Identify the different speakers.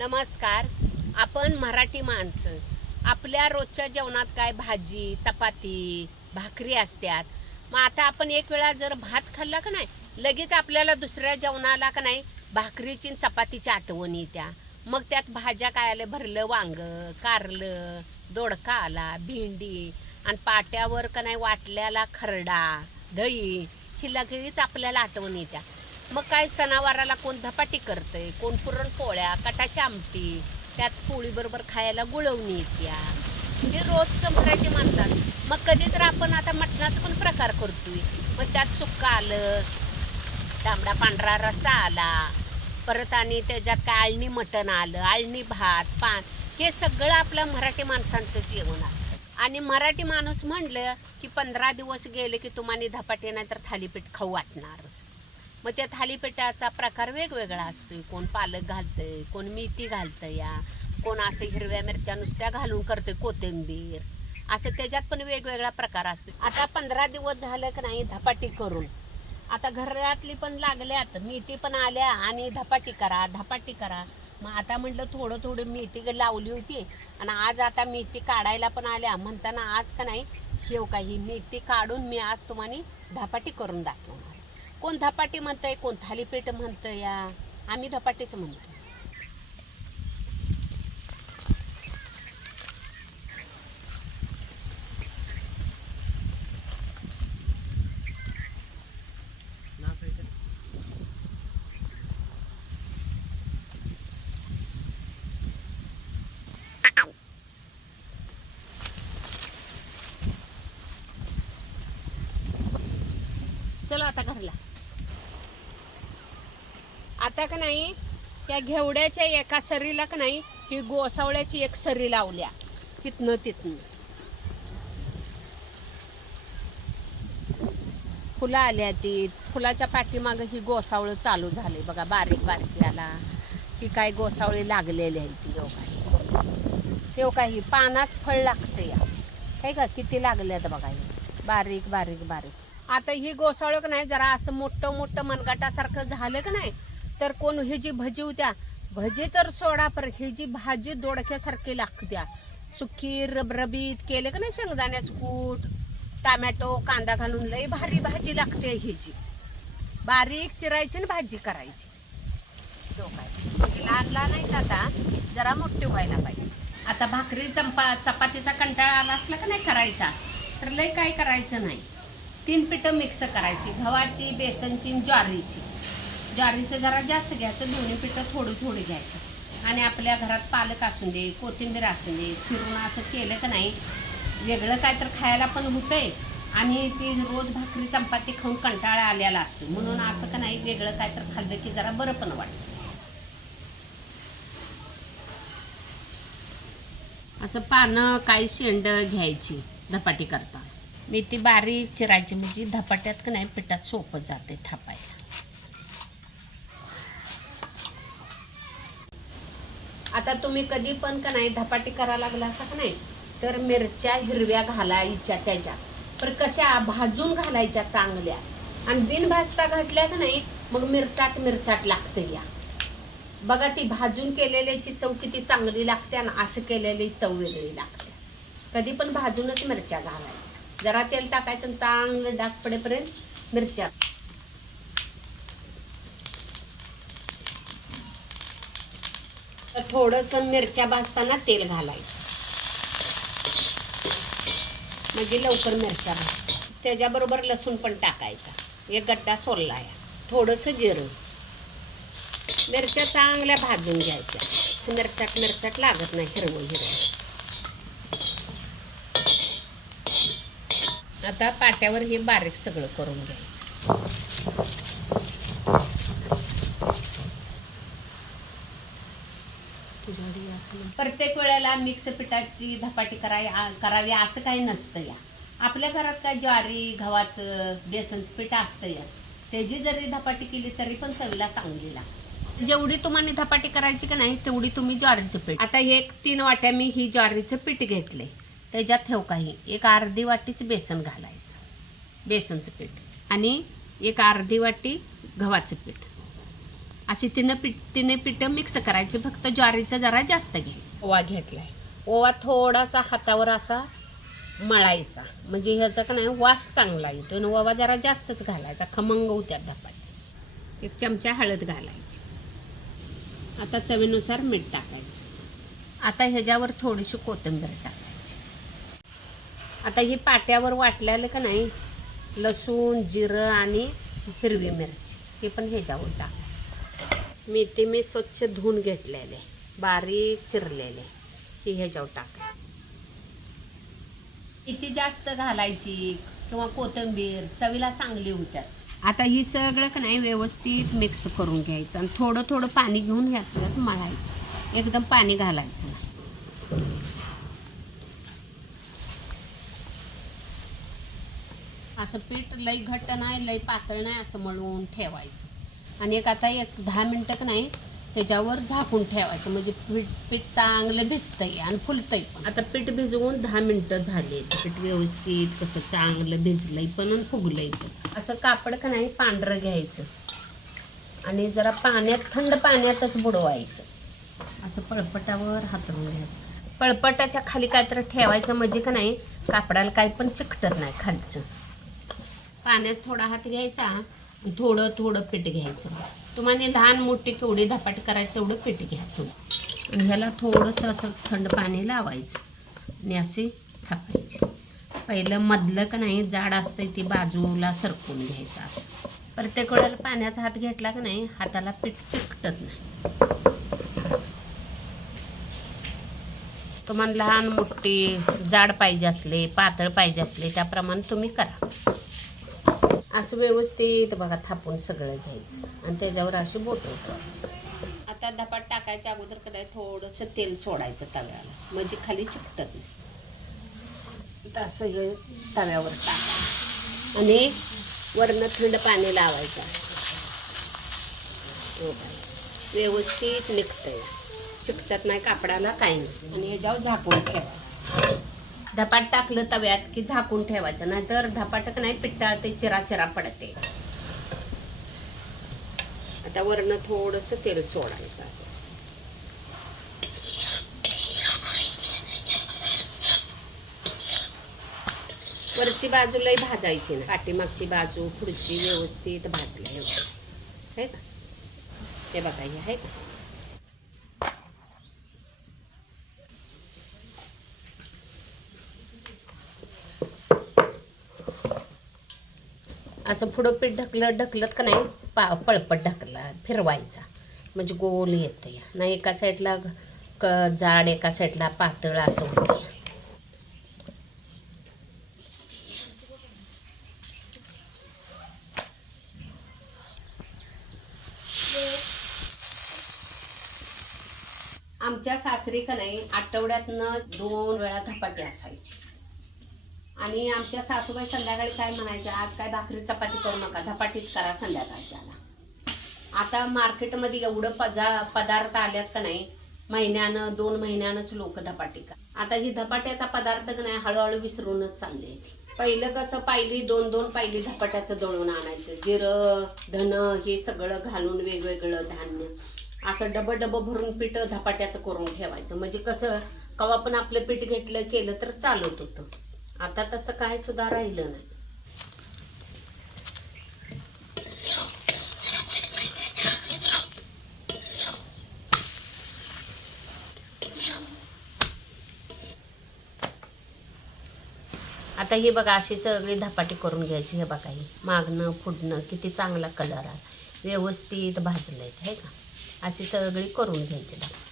Speaker 1: नमस्कार. आपण मराठी माणसं. आपल्या रोजच्या जेवणात काय भाजी चपाती भाकरी असतात मग आता आपण एक वेळा जर भात खाल्ला का नाही लगेच आपल्याला दुसऱ्या जेवणाला का नाही भाकरीची चपातीची आठवण येत्या. मग त्यात भाज्या काय आल्या भरलं वांग कारलं दोडका आला भेंडी आणि पाट्यावर का नाही वाटल्याला खरडा दही ही लगेच आपल्याला आठवण येत्या. मग काय सणावाराला कोण धपाटी करतंय? कोण पुरणपोळ्या कटाची आमटी त्यात पोळीबरोबर खायला गुळवणी येत्या. हे रोजचं मराठी माणसात. मग कधी तर आपण आता मटणाचा पण प्रकार करतोय. मग त्यात सुक्का आलं तांबडा पांढरा रसा आला परत आणि त्याच्यात काय आळणी मटण आलं आळणी भात पान हे सगळं आपलं मराठी माणसांचं जेवण असतं. आणि मराठी माणूस म्हणलं की पंधरा दिवस गेले की तुम्हाला धपाटे नाही तर थालीपीठ खाऊ वाटणारच. मग त्या थालीपीठाचा प्रकार वेगवेगळा असतोय. कोण पालक घालतंय कोण मेथी घालतं या. कोण असं हिरव्या मिरच्या नुसत्या घालून करतंय कोथिंबीर. असं त्याच्यात पण वेगवेगळा प्रकार असतो आता पंधरा दिवस झालं की नाही धपाटी करून. आता घरातली पण लागल्यात मेथी पण आल्या आणि धपाटी करा धपाटी करा. मग आता म्हटलं थोडं थोडं मेथी लावली होती आणि आज आता मेथी काढायला पण आल्या. म्हणताना आज का नाही शेव काही मेथी काढून मी आज तुम्हाला धपाटी करून दाखवणार. कोण धपाटी म्हणतंय कोण थालीपीठ म्हणतंय या. आम्ही धपाटीच म्हणतो चला आता घरला. आता का नाही त्या घेवड्याच्या एका सरीला का नाही ही गोसावळ्याची एक सरी लावल्या तिथनं तिथनं. फुलं आल्या ती फुलाच्या पाठीमागं ही गोसावळ चालू झाली. बघा बारीक बारीक याला. ती काय गोसावळी लागलेली आहे ती काही हो काही पानाच फळ लागतं या. काय का किती लागल्यात बघा हे. बारीक बारीक बारीक. आता ही गोसावळ का नाही जरा असं मोठं मोठं मनगटासारखं झालं का नाही तर कोण ही जी भजी होत्या? भजी तर सोडा पर ही जी भाजी दोडक्यासारखी लागत्या. सुकी रबरबीत केले का नाही शेंगदाण्याचं कूट टमॅटो कांदा घालून लई भारी भाजी लागते ह्याची बारीक चिरायची आणि भाजी करायची. डोकायची लहान लहान आहेत आता जरा मोठे व्हायला पाहिजे. आता भाकरी चंपा चपातीचा कंटाळा आला असला का नाही करायचा? तर लई काय करायचं नाही. तीन पिठं मिक्स करायची गव्हाची बेसनची आणि ज्वारीची. ज्वारीचं जरा जास्त घ्यायचं दोन्ही पिठं थोडं थोडं घ्यायचं. आणि आपल्या घरात पालक असून दे कोथिंबीर असून दे चिरून असं केलं का नाही वेगळं काय तर खायला पण होतंय. आणि ती रोज भाकरी चपाती खाऊन कंटाळा आलेला असतो. म्हणून असं का नाही वेगळं काय तर खाल्लं की जरा बरं पण वाटतं. असं पानं काही शेंड घ्यायची धपाटी करता मी ती बारीक चिरायची म्हणजे धपाट्यात का नाही पिठात सोपं जाते थापायला. आता तुम्ही कधी पण का नाही धपाटी करायला लागला असा का नाही? तर मिरच्या हिरव्या घालायच्या त्याच्या पण कशा भाजून घालायच्या चांगल्या? आणि बिन भाजता घातल्या का नाही मग मिरचाट मिरचाट लागते या. बघा ती भाजून केलेल्याची चव किती चांगली लागते आणि असं केलेली चव वेगळी लागते. कधी पण भाजूनच मिरच्या घालायच्या. जरा तेल टाकायचं आणि चांगलं डाग पडेपर्यंत मिरच्या तर थोडंसं मिरच्या भाजताना तेल घालायचं. म्हणजे लवकर मिरच्या भाज त्याच्याबरोबर लसूण पण टाकायचा. एक गड्डा सोलला या थोडंसं जिरं. मिरच्या चांगल्या भाजून घ्यायच्या. असं मिरचाट मिरचाट लागत नाही हिरवं हिरवं. आता पाट्यावर हे बारीक सगळं करून घ्यायचं. प्रत्येक वेळेला मिक्स पिठाची धपाटी कराय करावी असं काही नसतं या. आपल्या घरात काय ज्वारी गव्हाचं बेसनचं पीठ असतं या. त्याची जरी धपाटी केली तरी पण चवीला चांगली लागते. जेवढी तुम्हाला धपाटी करायची का नाही तेवढी तुम्ही ज्वारीचं पीठ. आता हे एक तीन वाट्या मी ही ज्वारीचं पीठ घेतले. त्याच्यात ठेव काही एक अर्धी वाटीच बेसन घालायचं. बेसनचं पीठ. आणि एक अर्धी वाटी गव्हाचं पीठ. अशी तिनं पीठ तिने पिठं मिक्स करायची. फक्त ज्वारीचं जरा जास्त घ्यायचं. ओवा घेतला आहे ओवा थोडासा हातावर असा मळायचा. म्हणजे ह्याचा का नाही वास चांगला येतो. आणि ओवा जरा जास्तच घालायचा. खमंग होत्या धपाटे. एक चमचा हळद घालायची. आता चवीनुसार मीठ टाकायचं. आता ह्याच्यावर थोडीशी कोथिंबीर टाकायची. आता ही पाट्यावर वाटलेलं का नाही लसूण जिरं आणि हिरवी मिरची हे पण ह्याच्यावर टाकायचं. मेथी मी स्वच्छ धुवून घेतलेले. बारीक चिरलेले. हे ह्याच्यावर टाकायचं. किती जास्त घालायची? किंवा कोथिंबीर चवीला चांगली होत्यात आता ही सगळं का नाही व्यवस्थित मिक्स करून घ्यायचं आणि थोडं थोडं पाणी घेऊन ह्याच्यात मळायचं. एकदम पाणी घालायचं. असं पीठ लई घट्ट नाही लई पातळ नाही असं मळून ठेवायचं. आणि एक आता एक दहा मिनटं का नाही त्याच्यावर झाकून ठेवायचं. म्हणजे पीठ पीठ चांगलं भिजतंय आणि फुलतंय पण. आता पीठ भिजवून दहा मिनटं झाले. पीठ व्यवस्थित कसं चांगलं भिजलंय पण आणि फुगलंय पण. असं कापड का नाही पांढरं घ्यायचं. आणि जरा पाण्यात थंड पाण्यातच बुडवायचं. असं पळपटावर हातरून घ्यायचं. पळपटाच्या खाली काहीतरी ठेवायचं म्हणजे का नाही कापडाला काही पण चिकटत नाही खालचं. पाण्यात थोडा हात घ्यायचा आणि थोडं थोडं पीठ घ्यायचं. तुम्हाला लहान मोठी केवढी धपाट करायचं तेवढं पीठ घ्या तुम्ही. आणि ह्याला थोडंसं असं थंड पाणी लावायचं आणि असे थापायचे. पहिलं मधलं का नाही जाड असतं ती बाजूला सरकून घ्यायचं असं. प्रत्येक वेळेला पाण्याचा हात घेतला का नाही हाताला पीठ चिकटत नाही. तुम्हाला लहान मोठी जाड पाहिजे असले पातळ पाहिजे असले त्याप्रमाणे तुम्ही करा. असं व्यवस्थित बघा थापून सगळं घ्यायचं. आणि त्याच्यावर अशी बोटं ठेवायची आता धपाट टाकायच्या अगोदरकडे थोडंसं तेल सोडायचं तव्याला. म्हणजे खाली चिकटत नाही. तर असं हे तव्यावर टाकायचं आणि वरनं थंड पाणी लावायचं. हो. व्यवस्थित निघतंय. चिकटत नाही कापडाला काही नाही. आणि ह्याच्यावर झाकून ठेवायचं. धपाट टाकलं तव्यात की झाकून ठेवायचं नाहीतर धपाटक नाही पिट्टाळते चिरा चिरा पडते. आता वरनं थोडंसं तेल सोडायचं असं. वरची बाजू लई भाजायची ना पाठीमागची बाजू खुर्ची व्यवस्थित भाजली हे का? हे बघा हे आहे का? असं पुढं पीठ ढकलत ढकलत का नाही पा पळपट ढकला फिरवायचा. म्हणजे गोल येतं या नाही एका साईडला क जाड एका साईडला पातळ असं होतं आमच्या सासरी का नाही आठवड्यातनं दोन वेळा धपाटे असायची. आणि आमच्या सासूबाई संध्याकाळी काय म्हणायच्या आज काय भाकरी चपाती करू नका धपाटीच करा संध्याकाळच्याला. आता मार्केटमध्ये एवढं पदा पदार्थ आल्यात का नाही महिन्यानं दोन महिन्यानंच लोक धपाटी का आता ही धपाट्याचा पदार्थ का नाही हळूहळू विसरूनच चालले पहिलं कसं पायली दोन दोन पायली धपाट्याचं दळून आणायचं. जिरं धन हे सगळं घालून वेगवेगळं धान्य. असं डबं डबं भरून पीठ धपाट्याचं करून ठेवायचं. म्हणजे कसं कवा पण आपलं पीठ घेतलं केलं तर चालत होतं. आता तसं काय सुद्धा राहिलं नाही. आता ही बघा अशी सगळी धपाटी करून घ्यायची हे बघा ही. मागणं फुडणं किती चांगला कलर आहे. व्यवस्थित भाजलं आहे का? अशी सगळी करून घ्यायची धपाटी.